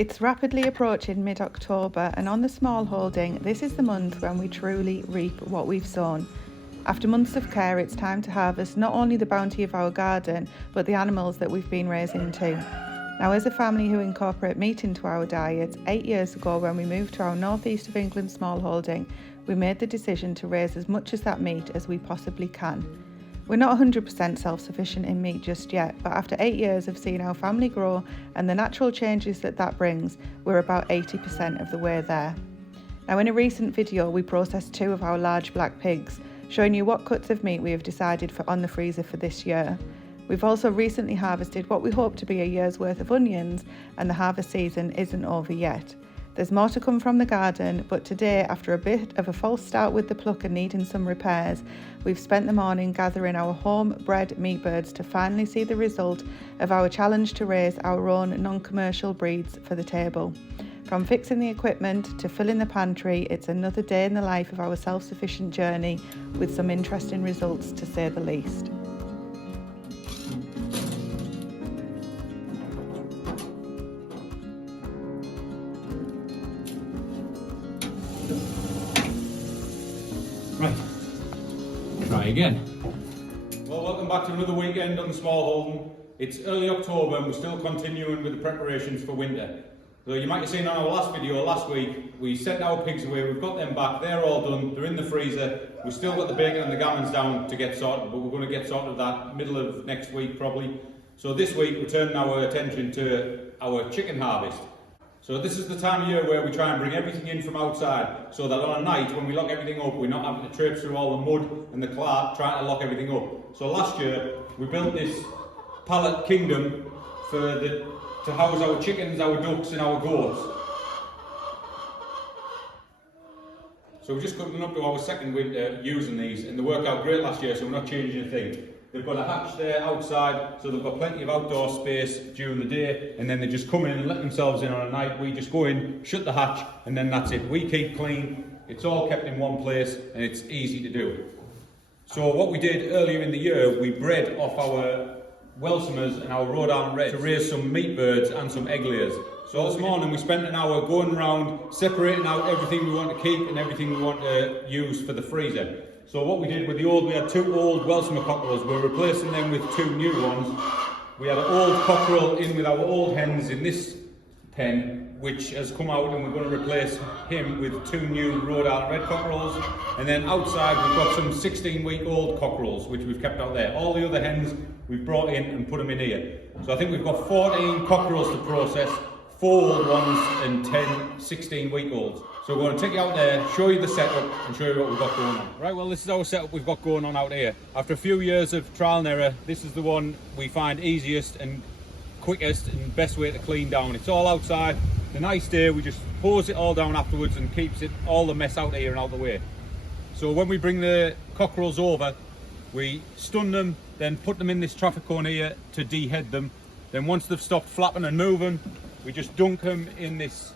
It's rapidly approaching mid-October, and on the Smallholding, this is the month when we truly reap what we've sown. After months of care, it's time to harvest not only the bounty of our garden, but the animals that we've been raising too. Now, as a family who incorporate meat into our diet, 8 years ago when we moved to our northeast of England smallholding, we made the decision to raise as much of that meat as we possibly can. We're not 100% self-sufficient in meat just yet, but after 8 years of seeing our family grow and the natural changes that brings, we're about 80% of the way there. Now, in a recent video, we processed 2 of our large black pigs, showing you what cuts of meat we have decided for on the freezer for this year. We've also recently harvested what we hope to be a year's worth of onions, and the harvest season isn't over yet. There's more to come from the garden, but today, after a bit of a false start with the plucker needing some repairs, we've spent the morning gathering our home-bred meat birds to finally see the result of our challenge to raise our own non-commercial breeds for the table. From fixing the equipment to filling the pantry, it's another day in the life of our self-sufficient journey, with some interesting results to say the least. Right, try again. Well, welcome back to another weekend on the Smallholding. It's early October and we're still continuing with the preparations for winter. So you might have seen on our last video last week, we sent our pigs away, we've got them back, they're all done, they're in the freezer. We've still got the bacon and the gammons down to get sorted, but we're going to get sorted that middle of next week probably. So this week we're turning our attention to our chicken harvest. So this is the time of year where we try and bring everything in from outside, so that on a night when we lock everything up, we're not having to traipse through all the mud and the clay trying to lock everything up. So last year we built this pallet kingdom to house our chickens, our ducks and our goats. So we're just coming up to our second winter using these, and they worked out great last year, so we're not changing a thing. They've got a hatch there outside, so they've got plenty of outdoor space during the day, and then they just come in and let themselves in on a night. We just go in, shut the hatch, and then that's it. We keep clean, it's all kept in one place, and it's easy to do. So what we did earlier in the year, we bred off our Welsumers and our Rhode Island Reds to raise some meat birds and some egg layers. So this morning we spent an hour going around, separating out everything we want to keep and everything we want to use for the freezer. So what we did with we had 2 old Welsumer cockerels, we're replacing them with 2 new ones. We had an old cockerel in with our old hens in this pen, which has come out, and we're going to replace him with 2 new Rhode Island Red cockerels. And then outside we've got some 16-week-old cockerels, which we've kept out there. All the other hens we've brought in and put them in here. So I think we've got 14 cockerels to process, 4 old ones and 10 16-week-olds. So we're going to take you out there, show you the setup and show you what we've got going on. Right, well this is our setup we've got going on out here. After a few years of trial and error, this is the one we find easiest and quickest and best way to clean down. It's all outside, the nice day, we just hose it all down afterwards and keeps it all the mess out here and out the way. So when we bring the cockerels over, we stun them, then put them in this traffic cone here to dehead them. Then once they've stopped flapping and moving, we just dunk them in this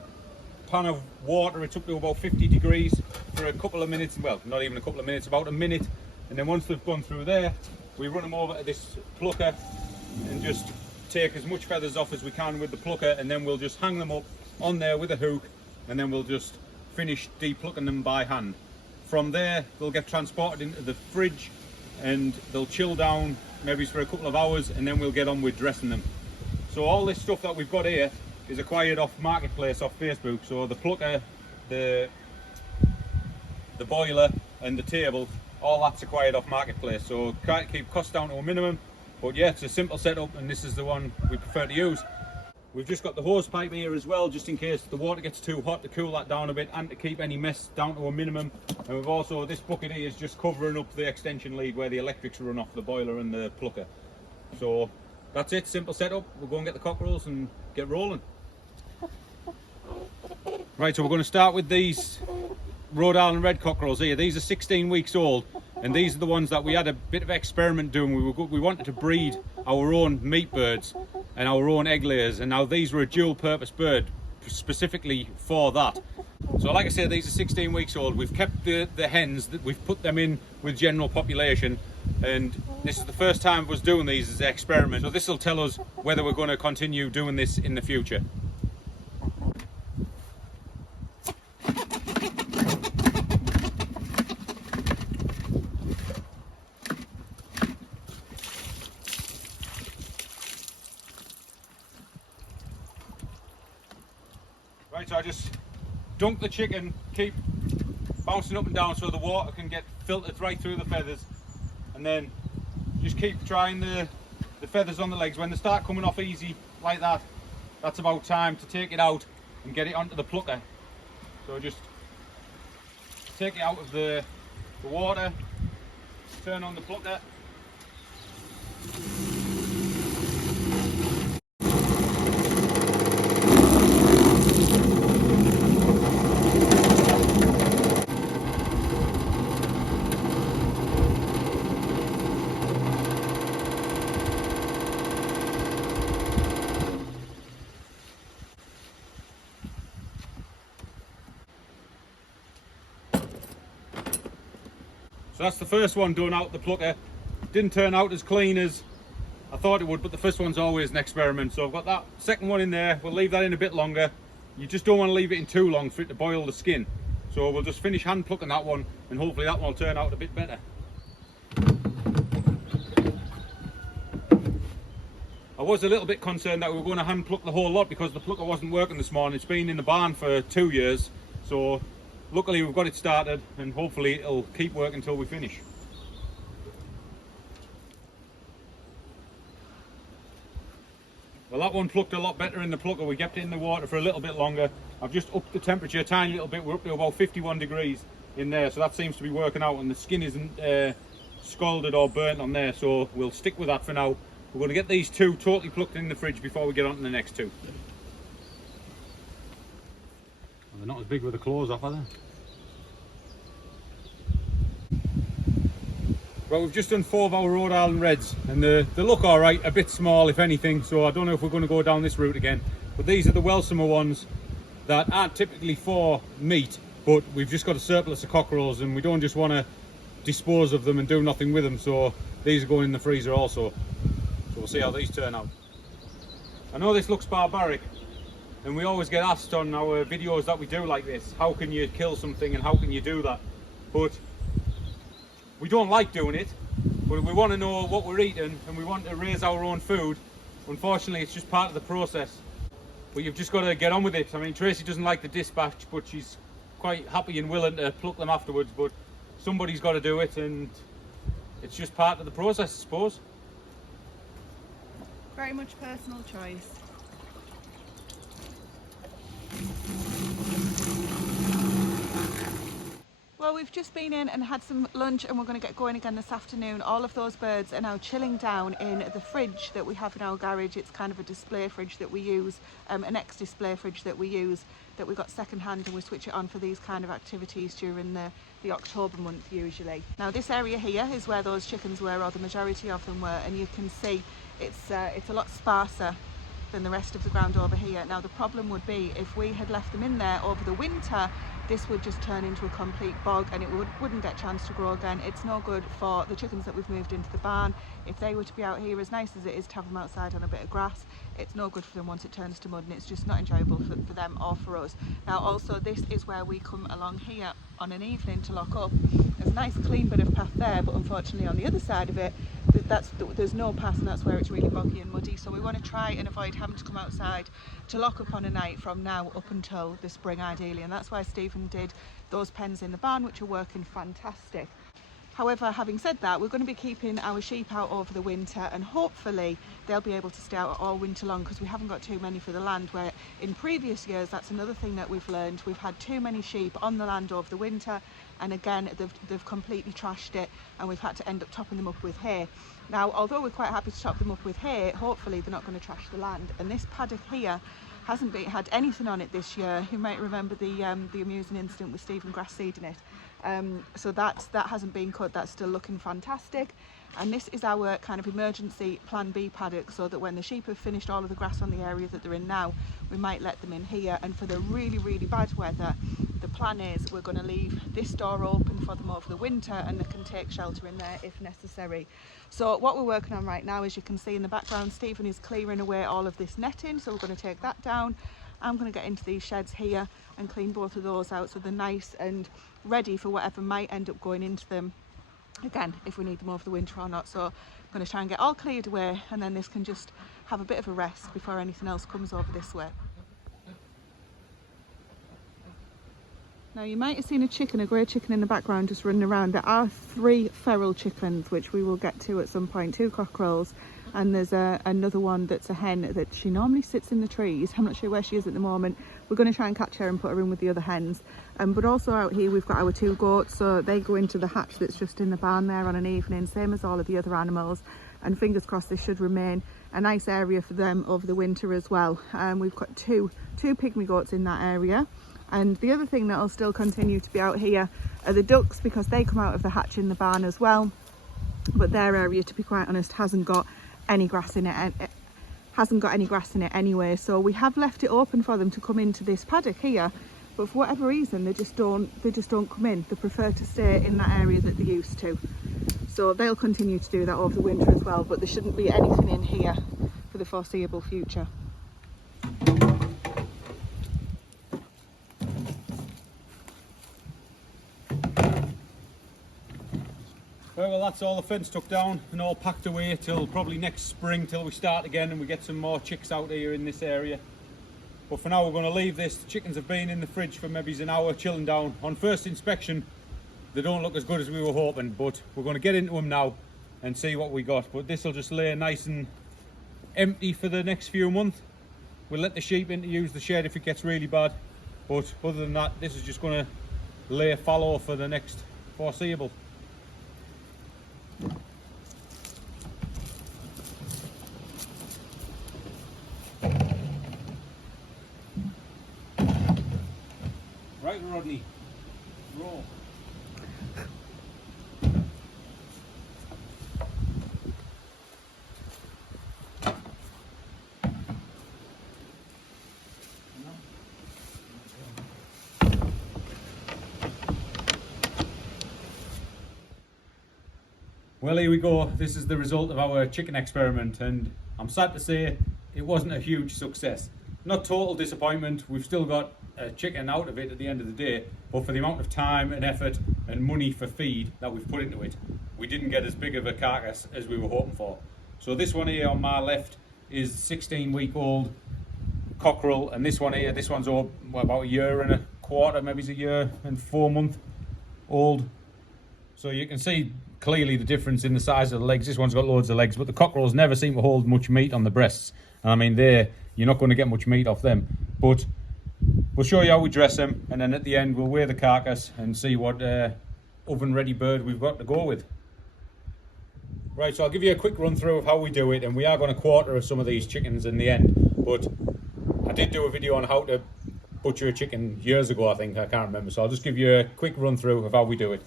pan of water. It's up to about 50 degrees for a couple of minutes, well not even a couple of minutes, about a minute, and then once they've gone through there, we run them over to this plucker and just take as much feathers off as we can with the plucker, and then we'll just hang them up on there with a hook, and then we'll just finish depucking them by hand. From there they'll get transported into the fridge and they'll chill down maybe for a couple of hours, and then we'll get on with dressing them. So all this stuff that we've got here is acquired off Marketplace, off Facebook. So the plucker, the boiler and the table, all that's acquired off Marketplace. So try to keep costs down to a minimum, but yeah, it's a simple setup and this is the one we prefer to use. We've just got the hose pipe here as well, just in case the water gets too hot, to cool that down a bit and to keep any mess down to a minimum. And we've also, this bucket here is just covering up the extension lead where the electrics run off the boiler and the plucker. So that's it, simple setup. We'll go and get the cockerels and get rolling. Right, so we're going to start with these Rhode Island Red cockerels here. These are 16 weeks old, and these are the ones that we had a bit of experiment doing. We wanted to breed our own meat birds and our own egg layers, and now these were a dual purpose bird specifically for that. So like I said, these are 16 weeks old. We've kept the hens, we've put them in with general population, and this is the first time we was doing these as an experiment. So this will tell us whether we're going to continue doing this in the future. Right, so I just dunk the chicken, keep bouncing up and down so the water can get filtered right through the feathers, and then just keep trying the feathers on the legs. When they start coming off easy like that, that's about time to take it out and get it onto the plucker. So just take it out of the water, turn on the plucker. So that's the first one done out the plucker. Didn't turn out as clean as I thought it would, but the first one's always an experiment. So I've got that second one in there. We'll leave that in a bit longer. You just don't want to leave it in too long for it to boil the skin. So we'll just finish hand plucking that one, and hopefully that one will turn out a bit better. I was a little bit concerned that we were going to hand pluck the whole lot because the plucker wasn't working this morning. It's been in the barn for 2 years. So luckily we've got it started, and hopefully it'll keep working until we finish. Well, that one plucked a lot better in the plucker. We kept it in the water for a little bit longer. I've just upped the temperature a tiny little bit. We're up to about 51 degrees in there, so that seems to be working out, and the skin isn't scalded or burnt on there, so we'll stick with that for now. We're going to get these two totally plucked in the fridge before we get on to the next two. Well, they're not as big with the claws off, are they? Well, we've just done 4 of our Rhode Island Reds, and they look alright, a bit small if anything, so I don't know if we're going to go down this route again. But these are the Welsomer ones that aren't typically for meat, but we've just got a surplus of cockerels and we don't just want to dispose of them and do nothing with them, so these are going in the freezer also. So we'll see how these turn out. I know this looks barbaric, and we always get asked on our videos that we do like this, how can you kill something and how can you do that? But we don't like doing it, but we want to know what we're eating and we want to raise our own food. Unfortunately, it's just part of the process. But you've just got to get on with it. I mean, Tracy doesn't like the dispatch, but she's quite happy and willing to pluck them afterwards. But somebody's got to do it, and it's just part of the process, I suppose. Very much personal choice. Well, we've just been in and had some lunch, and we're going to get going again this afternoon. All of those birds are now chilling down in the fridge that we have in our garage. It's kind of a display fridge that we use, an ex-display fridge that we use, that we got second hand, and we switch it on for these kind of activities during the October month usually. Now this area here is where those chickens were, or the majority of them were, and you can see it's a lot sparser than the rest of the ground over here. Now the problem would be if we had left them in there over the winter, this would just turn into a complete bog and it wouldn't get a chance to grow again. It's no good for the chickens that we've moved into the barn. If they were to be out here, as nice as it is to have them outside on a bit of grass, it's no good for them once it turns to mud, and it's just not enjoyable for them or for us. Now also this is where we come along here on an evening to lock up. There's a nice clean bit of path there, but unfortunately on the other side of it there's no path, and that's where it's really boggy and muddy. So we want to try and avoid having to come outside to lock up on a night from now up until the spring ideally, and that's why Stephen did those pens in the barn, which are working fantastic. However, having said that, we're going to be keeping our sheep out over the winter, and hopefully they'll be able to stay out all winter long, because we haven't got too many for the land, where in previous years, that's another thing that we've learned, we've had too many sheep on the land over the winter, and again they've completely trashed it, and we've had to end up topping them up with hay. Now although we're quite happy to top them up with hay, hopefully they're not going to trash the land, and this paddock here hasn't had anything on it this year. You might remember the amusing incident with Stephen grass seeding it. So that hasn't been cut, that's still looking fantastic. And this is our kind of emergency plan B paddock, so that when the sheep have finished all of the grass on the area that they're in now, we might let them in here. And for the really, really bad weather, the plan is we're going to leave this door open for them over the winter, and they can take shelter in there if necessary. So what we're working on right now, as you can see in the background, Stephen is clearing away all of this netting, so we're going to take that down. I'm going to get into these sheds here and clean both of those out so they're nice and ready for whatever might end up going into them, again, if we need them over the winter or not. So I'm going to try and get all cleared away, and then this can just have a bit of a rest before anything else comes over this way. Now you might have seen a grey chicken in the background just running around. There are 3 feral chickens, which we will get to at some point, 2 cockerels, and there's another one that's a hen that she normally sits in the trees. I'm not sure where she is at the moment. We're going to try and catch her and put her in with the other hens. But also out here we've got our 2 goats, so they go into the hatch that's just in the barn there on an evening, same as all of the other animals, and fingers crossed this should remain a nice area for them over the winter as well. We've got two pygmy goats in that area. And the other thing that will still continue to be out here are the ducks, because they come out of the hatch in the barn as well. But their area, to be quite honest, hasn't got any grass in it. It hasn't got any grass in it anyway. So we have left it open for them to come into this paddock here. But for whatever reason, they just don't come in. They prefer to stay in that area that they used to. So they'll continue to do that over the winter as well. But there shouldn't be anything in here for the foreseeable future. Well, that's all the fence took down and all packed away till probably next spring, till we start again and we get some more chicks out here in this area. But for now we're going to leave this. The chickens have been in the fridge for maybe an hour chilling down. On first inspection they don't look as good as we were hoping, but we're going to get into them now and see what we got. But this will just lay nice and empty for the next few months. We'll let the sheep in to use the shed if it gets really bad, but other than that this is just going to lay fallow for the next foreseeable. Right, Rodney, roll. Well, here we go. This is the result of our chicken experiment, and I'm sad to say it wasn't a huge success. Not total disappointment. We've still got a chicken out of it at the end of the day, but for the amount of time and effort and money for feed that we've put into it, we didn't get as big of a carcass as we were hoping for. So this one here on my left is 16-week-old cockerel, and this one here, this one's old, well, about 1.25 years, maybe it's 1 year and 4 months old. So you can see clearly the difference in the size of the legs. This one's got loads of legs, but the cockerels never seem to hold much meat on the breasts. And I mean, you're not going to get much meat off them. But we'll show you how we dress them, and then at the end we'll weigh the carcass and see what oven-ready bird we've got to go with. Right, so I'll give you a quick run through of how we do it, and we are going to quarter some of these chickens in the end. But I did do a video on how to butcher a chicken years ago, I think, I can't remember. So I'll just give you a quick run through of how we do it.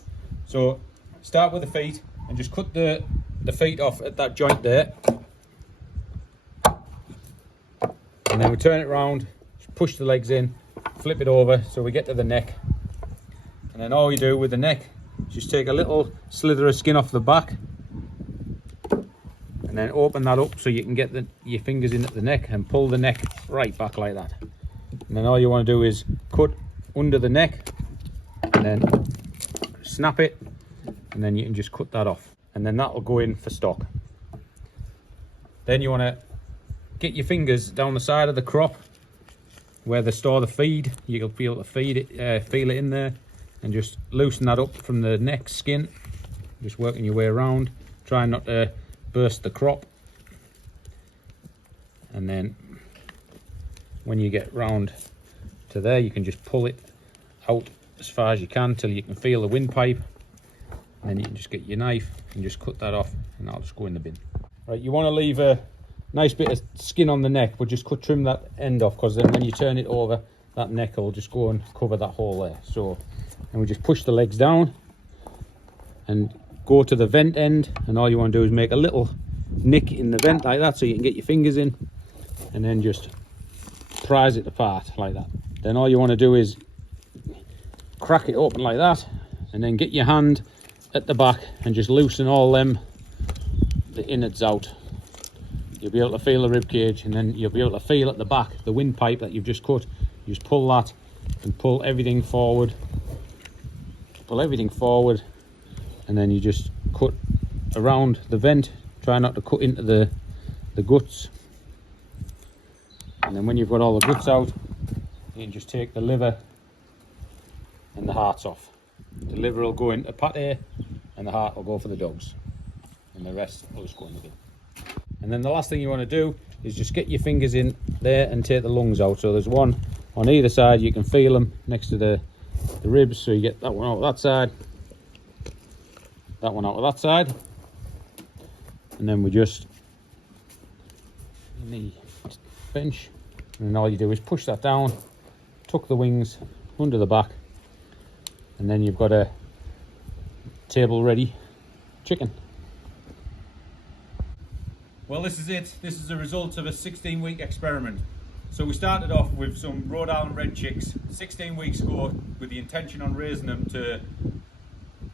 So start with the feet and just cut the feet off at that joint there, and then we turn it around, just push the legs in, flip it over so we get to the neck, and then all you do with the neck is just take a little slither of skin off the back and then open that up so you can get your fingers in at the neck and pull the neck right back like that. And then all you want to do is cut under the neck and then snap it, and then you can just cut that off, and then that will go in for stock. Then you want to get your fingers down the side of the crop where they store the feed. You'll feel feel it in there, and just loosen that up from the neck skin, just working your way around, trying not to burst the crop. And then when you get round to there, you can just pull it out as far as you can till you can feel the windpipe. And then you can just get your knife and just cut that off, and that'll just go in the bin. Right, you want to leave a nice bit of skin on the neck, but just trim that end off, because then when you turn it over, that neck will just go and cover that hole there. So, and we just push the legs down and go to the vent end, and all you want to do is make a little nick in the vent like that so you can get your fingers in, and then just prise it apart like that. Then all you want to do is crack it open like that, and then get your hand at the back and just loosen all the innards out. You'll be able to feel the rib cage, and then you'll be able to feel at the back the windpipe that you've just cut. You just pull that and pull everything forward, and then you just cut around the vent. Try not to cut into the guts, and then when you've got all the guts out, you can just take the liver and the heart's off. The liver will go into pate and the heart will go for the dogs, and the rest will just go in the bin. And then the last thing you want to do is just get your fingers in there and take the lungs out. So there's one on either side, you can feel them next to the ribs, so you get that one out of that side, that one out of that side, and then we just in the bench, and then all you do is push that down, tuck the wings under the back, and then you've got a table ready chicken. Well, this is it. This is the result of a 16-week experiment. So we started off with some Rhode Island red chicks 16 weeks ago with the intention on raising them to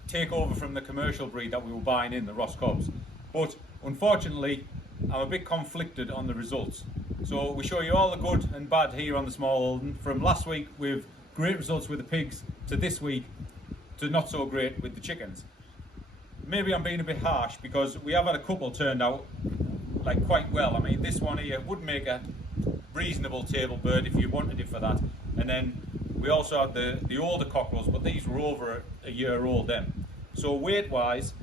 take over from the commercial breed that we were buying in, the Ross Cobbs. But unfortunately, I'm a bit conflicted on the results. So we show you all the good and bad here on the Smallholding, from last week with great results with the pigs to this week to not so great with the chickens. Maybe I'm being a bit harsh because we have had a couple turned out like quite well. I mean, this one here would make a reasonable table bird if you wanted it for that. And then we also had the older cockerels, but these were over a year old then. So weight wise,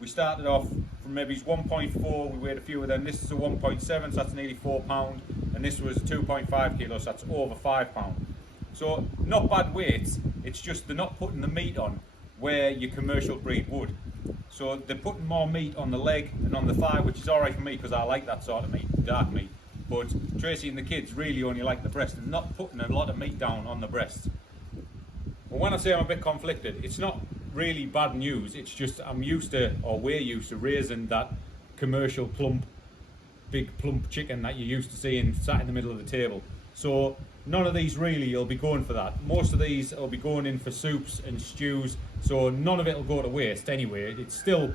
we started off from maybe 1.4, we weighed a few of them. This is a 1.7, so that's nearly 4 pound, and this was 2.5 kilos, so that's over 5 pound. So not bad weights, it's just they're not putting the meat on where your commercial breed would. So they're putting more meat on the leg and on the thigh, which is alright for me because I like that sort of meat, dark meat. But Tracy and the kids really only like the breast and not putting a lot of meat down on the breasts. Well, when I say I'm a bit conflicted, it's not really bad news, it's just I'm used to, or we're used to, raising that commercial plump, big plump chicken that you're used to seeing sat in the middle of the table. So none of these really will be going for that. Most of these will be going in for soups and stews, so none of it will go to waste anyway. It's still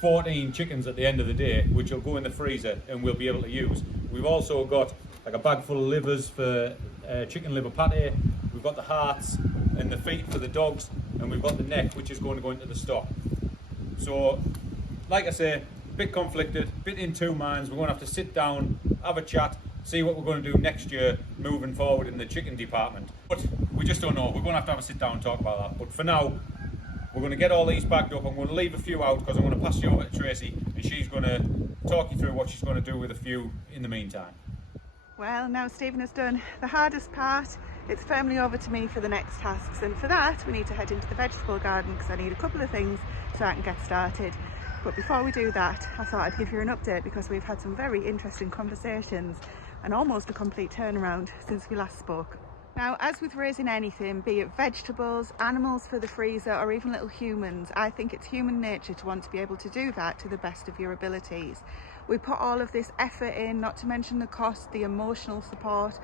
14 chickens at the end of the day, which will go in the freezer and we'll be able to use. We've also got like a bag full of livers for chicken liver pate. We've got the hearts and the feet for the dogs, and we've got the neck, which is going to go into the stock. So, like I say, a bit conflicted, a bit in two minds. We're going to have to sit down, have a chat, see what we're going to do next year moving forward in the chicken department. But we just don't know. We're going to have a sit down and talk about that. But for now, we're going to get all these bagged up. I'm going to leave a few out because I'm going to pass you over to Tracy, and she's going to talk you through what she's going to do with a few in the meantime. Well, now Stephen has done the hardest part. It's firmly over to me for the next tasks, and for that we need to head into the vegetable garden because I need a couple of things so I can get started. But before we do that, I thought I'd give you an update because we've had some very interesting conversations and almost a complete turnaround since we last spoke. Now, as with raising anything, be it vegetables, animals for the freezer, or even little humans, I think it's human nature to want to be able to do that to the best of your abilities. We put all of this effort in, not to mention the cost, the emotional support,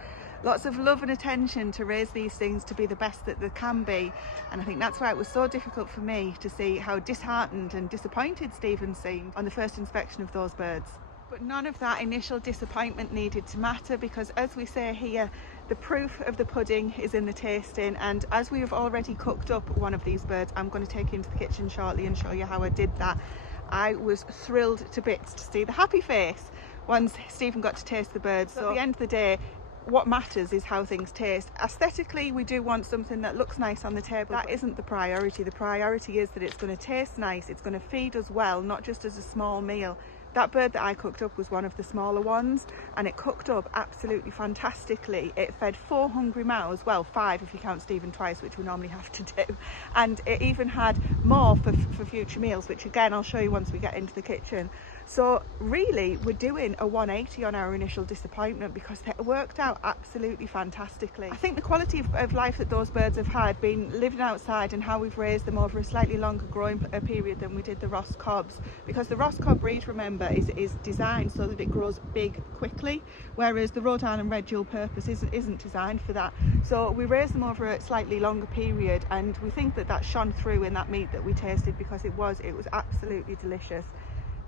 lots of love and attention to raise these things to be the best that they can be. And I think that's why it was so difficult for me to see how disheartened and disappointed Stephen seemed on the first inspection of those birds. But none of that initial disappointment needed to matter because, as we say here, the proof of the pudding is in the tasting. And as we have already cooked up one of these birds, I'm going to take you into the kitchen shortly and show you how I did that. I was thrilled to bits to see the happy face once Stephen got to taste the birds. So at the end of the day, what matters is how things taste. Aesthetically, we do want something that looks nice on the table. That isn't the priority. The priority is that it's going to taste nice, it's going to feed us well, not just as a small meal. That bird that I cooked up was one of the smaller ones, and it cooked up absolutely fantastically. It fed 4 hungry mouths, well 5 if you count Stephen twice, which we normally have to do, and it even had more for future meals, which again I'll show you once we get into the kitchen. So really we're doing a 180 on our initial disappointment because it worked out absolutely fantastically. I think the quality of life that those birds have had, been living outside, and how we've raised them over a slightly longer growing period than we did the Ross Cobbs, because the Ross Cobb breed, remember, is designed so that it grows big quickly, whereas the Rhode Island Red dual purpose isn't designed for that. So we raised them over a slightly longer period, and we think that shone through in that meat that we tasted because it was absolutely delicious.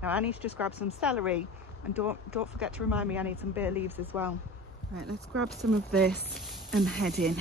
Now I need to just grab some celery, and don't forget to remind me I need some bay leaves as well. Right, let's grab some of this and head in.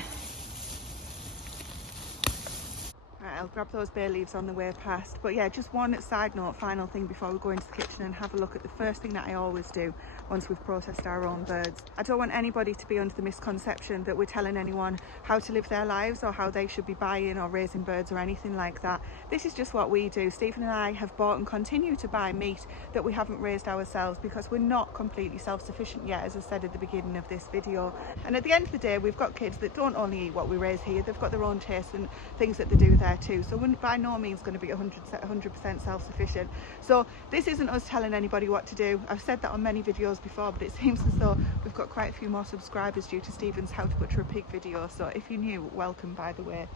Right, I'll grab those bay leaves on the way past. But yeah, just one side note, final thing before we go into the kitchen and have a look at the first thing that I always do once we've processed our own birds. I don't want anybody to be under the misconception that we're telling anyone how to live their lives or how they should be buying or raising birds or anything like that. This is just what we do. Stephen and I have bought and continue to buy meat that we haven't raised ourselves because we're not completely self-sufficient yet, as I said at the beginning of this video. And at the end of the day, we've got kids that don't only eat what we raise here, they've got their own tastes and things that they do there too. So we're by no means going to be 100% self-sufficient. So this isn't us telling anybody what to do. I've said that on many videos before, but it seems as though we've got quite a few more subscribers due to Stephen's How to Butcher a Pig video. So if you're new, welcome, by the way.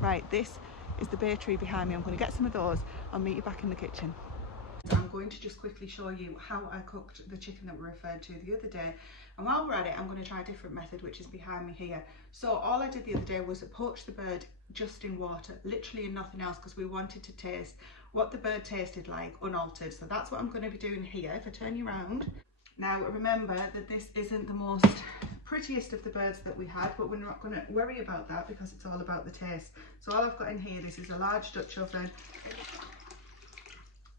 Right, this is the bay tree behind me. I'm going to get some of those. I'll meet you back in the kitchen. I'm going to just quickly show you how I cooked the chicken that we referred to the other day. And while we're at it, I'm going to try a different method, which is behind me here. So all I did the other day was poach the bird just in water, literally in nothing else, because we wanted to taste what the bird tasted like unaltered. So that's what I'm going to be doing here. If I turn you around. Now remember that this isn't the most prettiest of the birds that we had, but we're not going to worry about that because it's all about the taste. So all I've got in here, this is a large Dutch oven,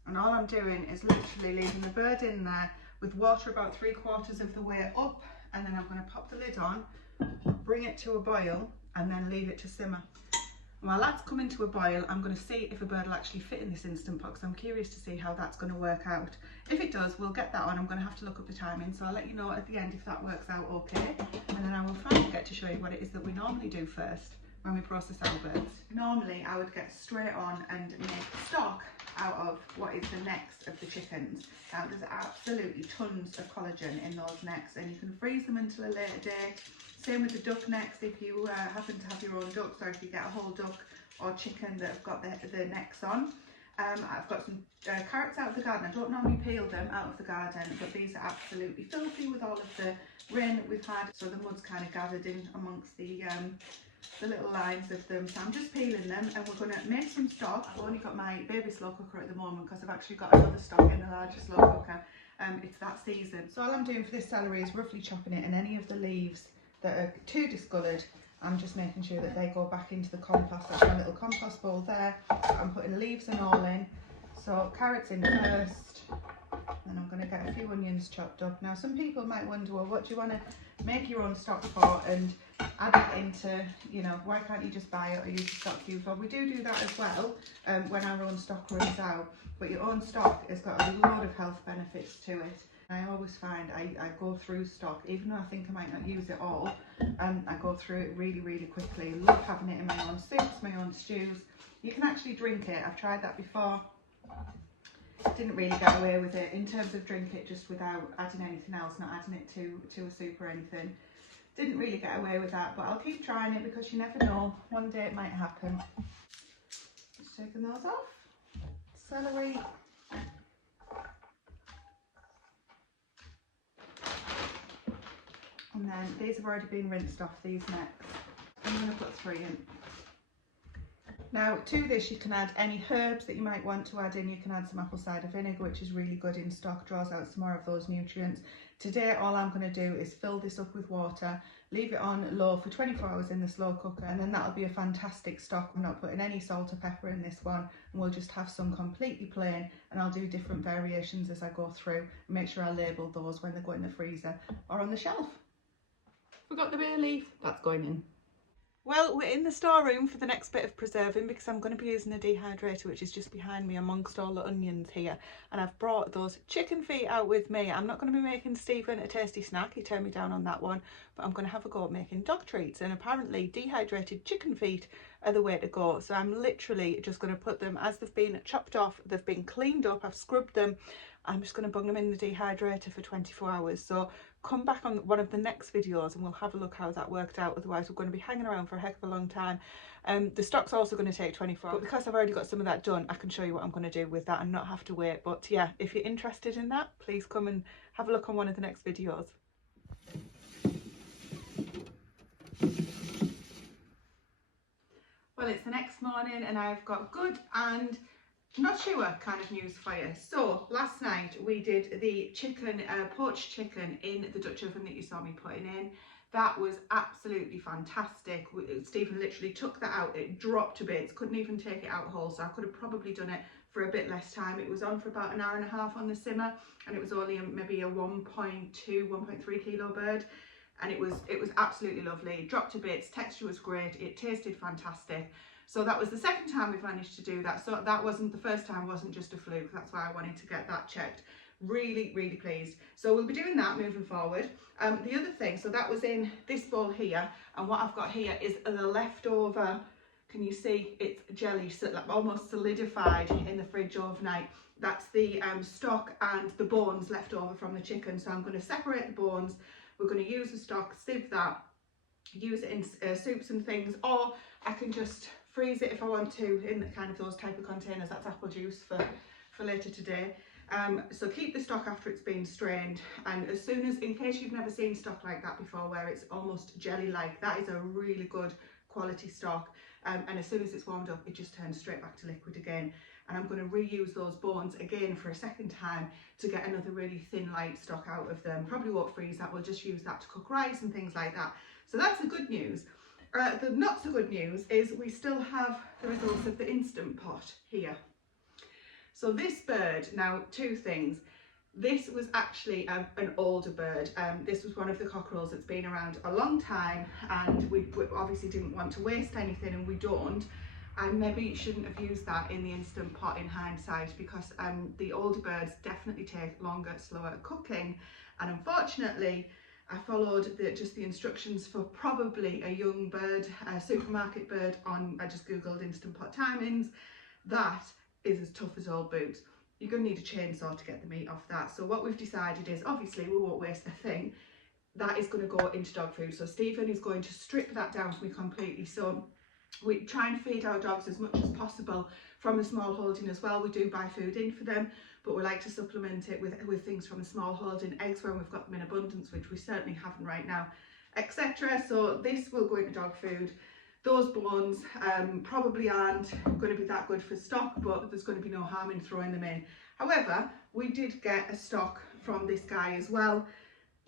and all I'm doing is literally leaving the bird in there with water about 3/4 of the way up, and then I'm going to pop the lid on, bring it to a boil, and then leave it to simmer. While that's coming to a boil, I'm going to see if a bird will actually fit in this Instant Pot, because I'm curious to see how that's going to work out. If it does, we'll get that on. I'm going to have to look up the timing, so I'll let you know at the end if that works out okay. And then I will finally get to show you what it is that we normally do first when we process our birds. Normally, I would get straight on and make stock out of what is the necks of the chickens. Now, there's absolutely tons of collagen in those necks, and you can freeze them until a later day. Same with the duck necks if you happen to have your own ducks, or if you get a whole duck or chicken that have got the necks on. I've got some carrots out of the garden. I don't normally peel them out of the garden, but these are absolutely filthy with all of the rain that we've had, so the mud's kind of gathered in amongst the little lines of them. So I'm just peeling them, and we're going to make some stock. I've only got my baby slow cooker at the moment because I've actually got another stock in the larger slow cooker. It's that season. So all I'm doing for this celery is roughly chopping it, and any of the leaves that are too discoloured, I'm just making sure that they go back into the compost. That's my little compost bowl there. I'm putting leaves and all in. So carrots in first, and I'm going to get a few onions chopped up. Now some people might wonder, well, what do you want to make your own stock for and add it into, you know, why can't you just buy it or use the stock cubes? Well, we do that as well when our own stock runs out, but your own stock has got a lot of health benefits to it. I always find I go through stock, even though I think I might not use it all, I go through it really quickly. Love having it in my own soups, my own stews. You can actually drink it. I've tried that before. Didn't really get away with it in terms of drink it just without adding anything else, not adding it to a soup or anything. Didn't really get away with that, but I'll keep trying it because you never know. One day it might happen. Just taking those off. Celery. And then these have already been rinsed off, these necks. I'm going to put 3 in. Now to this you can add any herbs that you might want to add in. You can add some apple cider vinegar, which is really good in stock, draws out some more of those nutrients. Today all I'm going to do is fill this up with water, leave it on low for 24 hours in the slow cooker, and then that'll be a fantastic stock. I'm not putting any salt or pepper in this one, and we'll just have some completely plain, and I'll do different variations as I go through and make sure I label those when they go in the freezer or on the shelf. Forgot the bay leaf, that's going in. Well, we're in the storeroom for the next bit of preserving because I'm going to be using a dehydrator, which is just behind me amongst all the onions here. And I've brought those chicken feet out with me. I'm not going to be making Stephen a tasty snack. He turned me down on that one. But I'm going to have a go at making dog treats. And apparently dehydrated chicken feet are the way to go. So I'm literally just going to put them as they've been chopped off. They've been cleaned up. I've scrubbed them. I'm just going to bung them in the dehydrator for 24 hours. So come back on one of the next videos and we'll have a look how that worked out. Otherwise we're going to be hanging around for a heck of a long time. The stock's also going to take 24 hours, but because I've already got some of that done, I can show you what I'm going to do with that and not have to wait. But yeah, if you're interested in that, please come and have a look on one of the next videos. Well, it's the next morning and I've got good and not sure kind of news for you. So last night we did the chicken, poached chicken in the Dutch oven that you saw me putting in. That was absolutely fantastic. Stephen literally took that out, it dropped to bits, couldn't even take it out whole, so I could have probably done it for a bit less time. It was on for about an hour and a half on the simmer, and it was only maybe a 1.3 kilo bird, and it was absolutely lovely. It dropped to bits, texture was great, it tasted fantastic. So that was the second time we've managed to do that. So that wasn't, the first time wasn't just a fluke. That's why I wanted to get that checked. Really, really pleased. So we'll be doing that moving forward. The other thing, so that was in this bowl here, and what I've got here is the leftover, can you see, it's jelly, so almost solidified in the fridge overnight. That's the stock and the bones left over from the chicken. So I'm going to separate the bones, we're going to use the stock, sieve that, use it in soups and things, or I can just freeze it if I want to in kind of those type of containers. That's apple juice for later today. So keep the stock after it's been strained, and as soon as, in case you've never seen stock like that before where it's almost jelly-like, that is a really good quality stock, and as soon as it's warmed up it just turns straight back to liquid again. And I'm going to reuse those bones again for a second time to get another really thin light stock out of them. Probably won't freeze that, we'll just use that to cook rice and things like that. So that's the good news. The not so good news is we still have the results of the Instant Pot here. So this bird, now two things. This was actually an older bird. This was one of the cockerels that's been around a long time, and we obviously didn't want to waste anything, and we don't. I maybe shouldn't have used that in the Instant Pot in hindsight, because the older birds definitely take longer, slower cooking, and unfortunately I followed just the instructions for probably a young bird, a supermarket bird, on, I just googled Instant Pot timings. That is as tough as old boots. You're going to need a chainsaw to get the meat off that. So what we've decided is, obviously we won't waste a thing. That is going to go into dog food. So Stephen is going to strip that down for me completely. So we try and feed our dogs as much as possible from the small holding as well. We do buy food in for them, but we like to supplement it with things from the small holding, eggs when we've got them in abundance, which we certainly haven't right now, etc. So this will go into dog food. Those bones probably aren't going to be that good for stock, but there's going to be no harm in throwing them in. However, we did get a stock from this guy as well.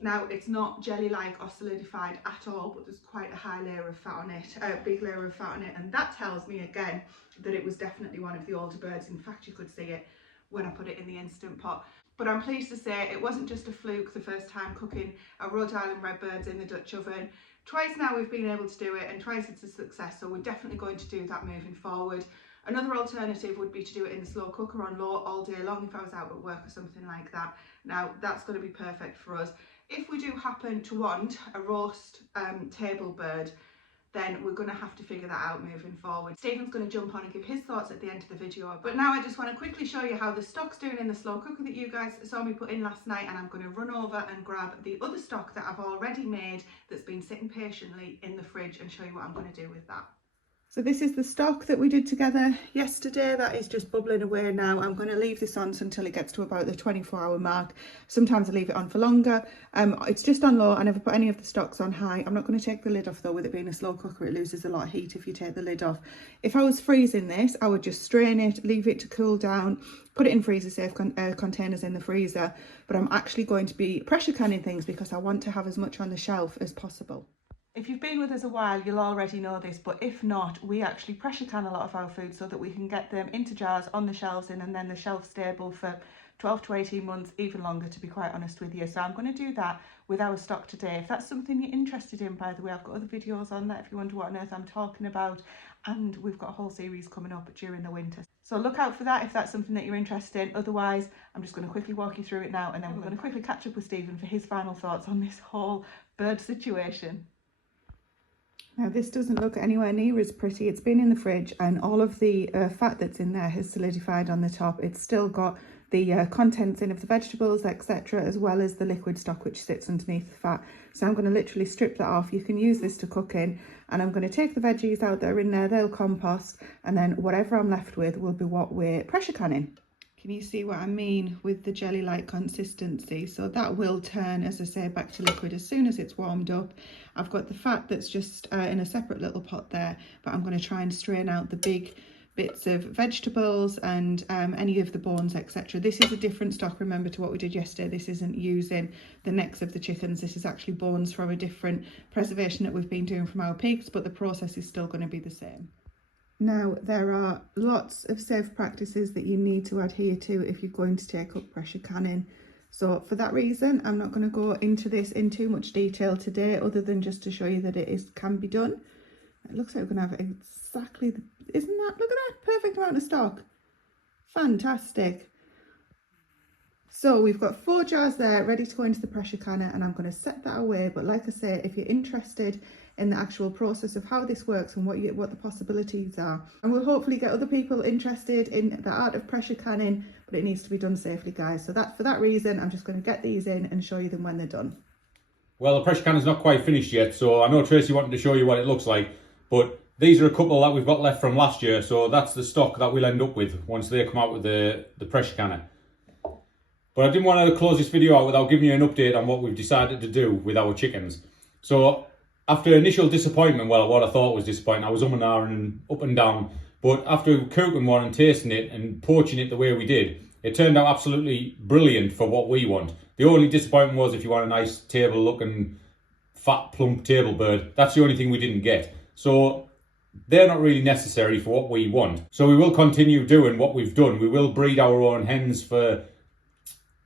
Now, it's not jelly-like or solidified at all, but there's quite a high layer of fat on it, a big layer of fat on it, and that tells me again that it was definitely one of the older birds. In fact, you could see it when I put it in the Instant Pot. But I'm pleased to say it wasn't just a fluke the first time cooking a Rhode Island Redbirds in the Dutch oven. Twice now we've been able to do it, and twice it's a success, so we're definitely going to do that moving forward. Another alternative would be to do it in the slow cooker on low all day long if I was out at work or something like that. Now, that's going to be perfect for us. If we do happen to want a roast table bird, then we're going to have to figure that out moving forward. Stephen's going to jump on and give his thoughts at the end of the video. But now I just want to quickly show you how the stock's doing in the slow cooker that you guys saw me put in last night, and I'm going to run over and grab the other stock that I've already made that's been sitting patiently in the fridge and show you what I'm going to do with that. So this is the stock that we did together yesterday. That is just bubbling away now. I'm going to leave this on until it gets to about the 24-hour mark. Sometimes I leave it on for longer. It's just on low. I never put any of the stocks on high. I'm not going to take the lid off though. With it being a slow cooker, it loses a lot of heat if you take the lid off. If I was freezing this, I would just strain it, leave it to cool down, put it in freezer safe containers in the freezer. But I'm actually going to be pressure canning things because I want to have as much on the shelf as possible. If you've been with us a while, you'll already know this, but if not, we actually pressure can a lot of our food so that we can get them into jars on the shelves and then the shelf stable for 12 to 18 months, even longer, to be quite honest with you. So I'm going to do that with our stock today. If that's something you're interested in, by the way, I've got other videos on that if you wonder what on earth I'm talking about, and we've got a whole series coming up during the winter. So look out for that if that's something that you're interested in. Otherwise, I'm just going to quickly walk you through it now, and then we're going to quickly catch up with Stephen for his final thoughts on this whole bird situation. Now this doesn't look anywhere near as pretty. It's been in the fridge and all of the fat that's in there has solidified on the top. It's still got the contents in of the vegetables, etc., as well as the liquid stock which sits underneath the fat. So I'm going to literally strip that off. You can use this to cook in, and I'm going to take the veggies out that are in there. They'll compost, and then whatever I'm left with will be what we're pressure canning. Can you see what I mean with the jelly-like consistency? So that will turn, as I say, back to liquid as soon as it's warmed up. I've got the fat that's just in a separate little pot there, but I'm going to try and strain out the big bits of vegetables and any of the bones, etc. This is a different stock, remember, to what we did yesterday. This isn't using the necks of the chickens. This is actually bones from a different preservation that we've been doing from our pigs, but the process is still going to be the same. Now, there are lots of safe practices that you need to adhere to if you're going to take up pressure canning. So for that reason, I'm not going to go into this in too much detail today, other than just to show you that can be done. It looks like we're going to have exactly, isn't that, look at that, perfect amount of stock. Fantastic. So we've got 4 jars there ready to go into the pressure canner, and I'm going to set that away. But like I say, if you're interested in the actual process of how this works and what the possibilities are, and we'll hopefully get other people interested in the art of pressure canning, but it needs to be done safely, guys. So for that reason, I'm just going to get these in and show you them when they're done. Well, the pressure canner's not quite finished yet, so I know Tracy wanted to show you what it looks like, but these are a couple that we've got left from last year, so that's the stock that we'll end up with once they come out with the pressure canner. But I didn't want to close this video out without giving you an update on what we've decided to do with our chickens. So after initial disappointment, well, what I thought was disappointing, I was and ahhing and up and down, but after cooking one and tasting it and poaching it the way we did, it turned out absolutely brilliant for what we want. The only disappointment was if you want a nice table looking fat plump table bird, that's the only thing we didn't get. So they're not really necessary for what we want. So we will continue doing what we've done. We will breed our own hens for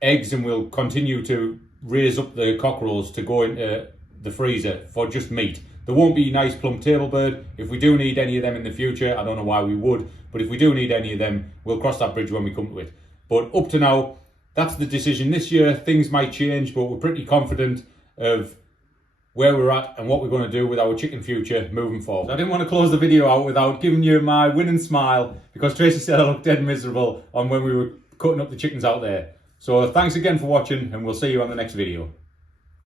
eggs, and we'll continue to raise up the cockerels to go into the freezer for just meat. There won't be nice plump table bird. If we do need any of them in the future, I don't know why we would, but if we do need any of them, we'll cross that bridge when we come to it. But up to now, that's the decision this year. Things might change, but we're pretty confident of where we're at and what we're going to do with our chicken future moving forward. I didn't want to close the video out without giving you my winning smile, because Tracy said I looked dead miserable on when we were cutting up the chickens out there. So thanks again for watching, and we'll see you on the next video.